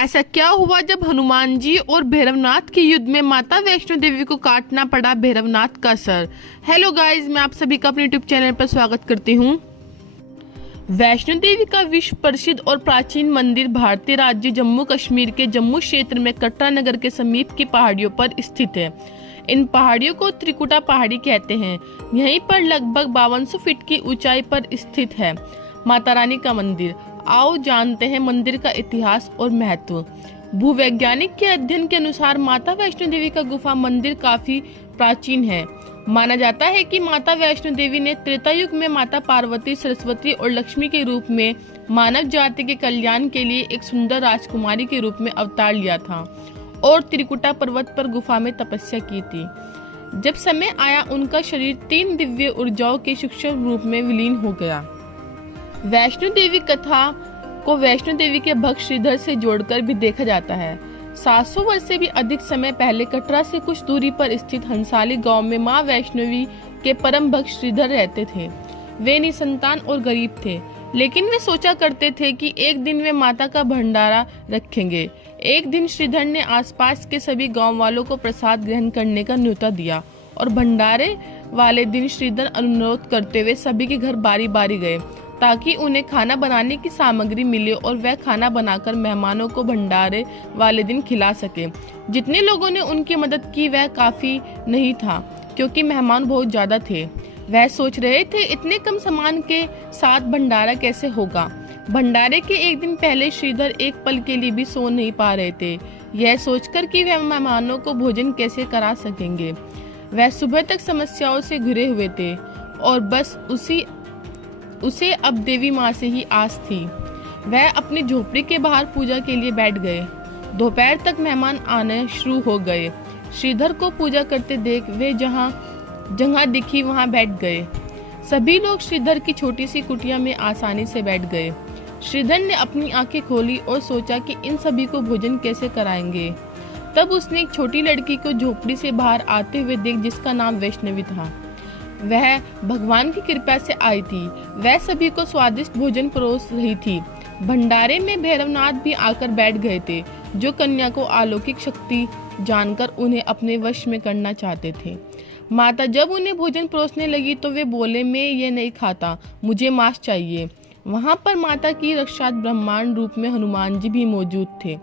ऐसा क्या हुआ जब हनुमान जी और भैरवनाथ के युद्ध में माता वैष्णो देवी को काटना पड़ा भैरवनाथ का सर। हेलो गाइस, मैं आप सभी का अपने यूट्यूब चैनल पर स्वागत करती हूँ। वैष्णो देवी का विश्व प्रसिद्ध और प्राचीन मंदिर भारतीय राज्य जम्मू कश्मीर के जम्मू क्षेत्र में कटरा नगर के समीप की पहाड़ियों पर स्थित है। इन पहाड़ियों को त्रिकुटा पहाड़ी कहते हैं। यहीं पर लगभग 5200 फीट की ऊंचाई पर स्थित है माता रानी का मंदिर। आओ जानते हैं मंदिर का इतिहास और महत्व। भूवैज्ञानिक के अध्ययन के अनुसार माता वैष्णो देवी का गुफा मंदिर काफी प्राचीन है। माना जाता है कि माता वैष्णो देवी ने त्रेता युग में माता पार्वती, सरस्वती और लक्ष्मी के रूप में मानव जाति के कल्याण के लिए एक सुंदर राजकुमारी के रूप में अवतार लिया था और त्रिकुटा पर्वत पर गुफा में तपस्या की थी। जब समय आया, उनका शरीर 3 दिव्य ऊर्जाओं के सूक्ष्म रूप में विलीन हो गया। वैष्णो देवी कथा को वैष्णो देवी के भक्त श्रीधर से जोड़कर भी देखा जाता है। 700 वर्ष से भी अधिक समय पहले कटरा से कुछ दूरी पर स्थित हंसाली गांव में मां वैष्णवी के परम भक्त श्रीधर रहते थे। वे निसंतान और गरीब थे, लेकिन वे सोचा करते थे कि एक दिन वे माता का भंडारा रखेंगे। एक दिन श्रीधर ने आसपास के सभी गांव वालों को प्रसाद ग्रहण करने का न्योता दिया और भंडारे वाले दिन श्रीधर अनुरोध करते हुए सभी के घर बारी बारी गए ताकि उन्हें खाना बनाने की सामग्री मिले और वह खाना बनाकर मेहमानों को भंडारे वाले दिन खिला सके। जितने लोगों ने उनकी मदद की वह काफी नहीं था, क्योंकि मेहमान बहुत ज्यादा थे। वह सोच रहे थे इतने कम सामान के साथ भंडारा कैसे होगा। भंडारे के एक दिन पहले श्रीधर एक पल के लिए भी सो नहीं पा रहे थे, यह सोचकर कि वह मेहमानों को भोजन कैसे करा सकेंगे। वह सुबह तक समस्याओं से घिरे हुए थे और बस उसे अब देवी माँ से ही आस थी। वह अपनी झोपड़ी के बाहर पूजा के लिए बैठ गए। दोपहर तक मेहमान आने शुरू हो गए। श्रीधर को पूजा करते देख वे जहाँ दिखी वहाँ बैठ गए। सभी लोग श्रीधर की छोटी सी कुटिया में आसानी से बैठ गए। श्रीधर ने अपनी आंखें खोली और सोचा कि इन सभी को भोजन कैसे कराएंगे। तब उसने एक छोटी लड़की को झोपड़ी से बाहर आते हुए देख, जिसका नाम वैष्णवी था। वह भगवान की कृपा से आई थी। वह सभी को स्वादिष्ट भोजन परोस रही थी। भंडारे में भैरवनाथ भी आकर बैठ गए थे, जो कन्या को अलौकिक शक्ति जानकर उन्हें अपने वश में करना चाहते थे। माता जब उन्हें भोजन परोसने लगी तो वे बोले, मैं ये नहीं खाता, मुझे मांस चाहिए। वहां पर माता की रक्षात ब्रह्मांड रूप में हनुमान जी भी मौजूद थे।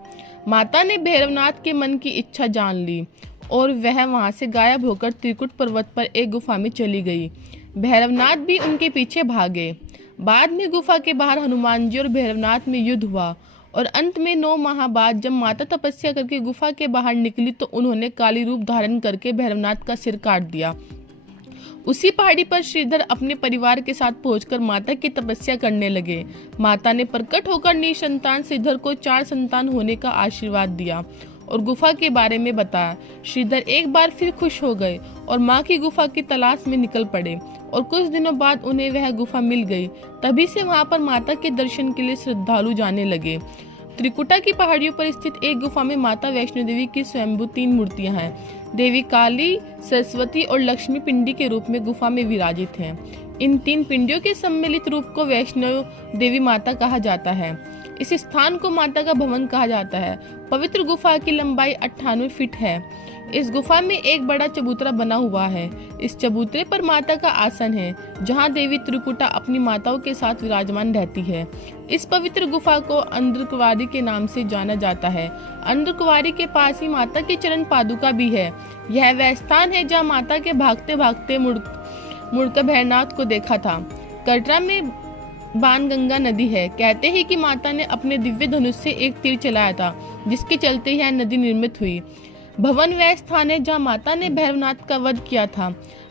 माता ने भैरवनाथ के मन की इच्छा जान ली और वह वहां से गायब होकर त्रिकुट पर्वत पर एक गुफा में चली गई। भैरवनाथ भी उनके पीछे भागे। बाद में गुफा के बाहर हनुमान जी और भैरवनाथ में युद्ध हुआ और अंत में 9 माह बाद जब माता तपस्या करके गुफा के बाहर निकली तो उन्होंने काली रूप धारण करके भैरवनाथ का सिर काट दिया। उसी पहाड़ी पर श्रीधर अपने परिवार के साथ पहुंचकर माता की तपस्या करने लगे। माता ने प्रकट होकर निसंतान श्रीधर को 4 संतान होने का आशीर्वाद दिया और गुफा के बारे में बताया। श्रीधर एक बार फिर खुश हो गए और माँ की गुफा की तलाश में निकल पड़े और कुछ दिनों बाद उन्हें वह गुफा मिल गई। तभी से वहाँ पर माता के दर्शन के लिए श्रद्धालु जाने लगे। त्रिकुटा की पहाड़ियों पर स्थित एक गुफा में माता वैष्णो देवी की स्वयंभू 3 मूर्तियां हैं। देवी काली, सरस्वती और लक्ष्मी पिंडी के रूप में गुफा में विराजित हैं। इन 3 पिंडियों के सम्मिलित रूप को वैष्णो देवी माता कहा जाता है। इस स्थान को माता का भवन कहा जाता है। पवित्र गुफा की लंबाई 98 फीट है। इस गुफा में एक बड़ा चबूतरा बना हुआ है। इस चबूतरे पर माता का आसन है, जहां देवी त्रिकुटा अपनी माताओं के साथ विराजमान रहती है। इस पवित्र गुफा को अंधकुवारी के नाम से जाना जाता है। अंधकुवारी के पास ही माता की चरण पादुका भी है। यह वह स्थान है जहाँ माता के भागते भागते मुड़कर भैरवनाथ को देखा था। कटरा में बाणगंगा नदी है। कहते हैं कि माता ने अपने दिव्य धनुष से एक तीर चलाया था, जिसके चलते यह नदी निर्मित हुई। भवन वह स्थान है जहां माता ने भैरवनाथ का वध किया था।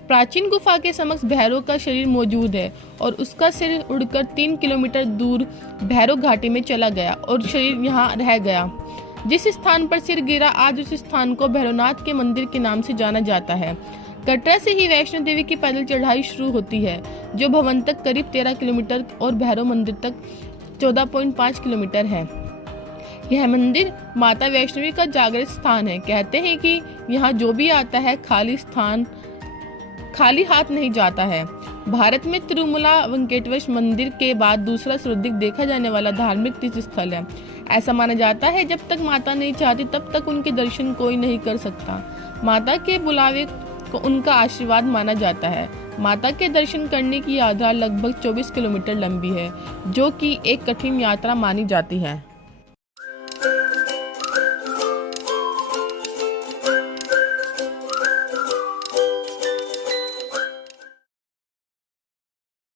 प्राचीन गुफा के समक्ष भैरव का शरीर मौजूद है और उसका सिर उड़कर 3 किलोमीटर दूर भैरव घाटी में चला गया और शरीर यहाँ रह गया। जिस स्थान पर सिर गिरा, आज उस स्थान को भैरवनाथ के मंदिर के नाम से जाना जाता है। कटरा से ही वैष्णो देवी की पैदल चढ़ाई शुरू होती है, जो भवन तक करीब 13 किलोमीटर और भैरव मंदिर तक 14.5 किलोमीटर है। यह मंदिर माता वैष्णवी का जागृत स्थान है। कहते हैं कि यहाँ जो भी आता है खाली हाथ नहीं जाता है। भारत में तिरुमला वेंकटेश्वर मंदिर के बाद दूसरा सर्वाधिक देखा जाने वाला धार्मिक तीर्थ स्थल है। ऐसा माना जाता है जब तक माता नहीं चाहती तब तक उनके दर्शन कोई नहीं कर सकता। माता के बुलावे को उनका आशीर्वाद माना जाता है। माता के दर्शन करने की यात्रा लगभग 24 किलोमीटर लंबी है, जो कि एक कठिन यात्रा मानी जाती है।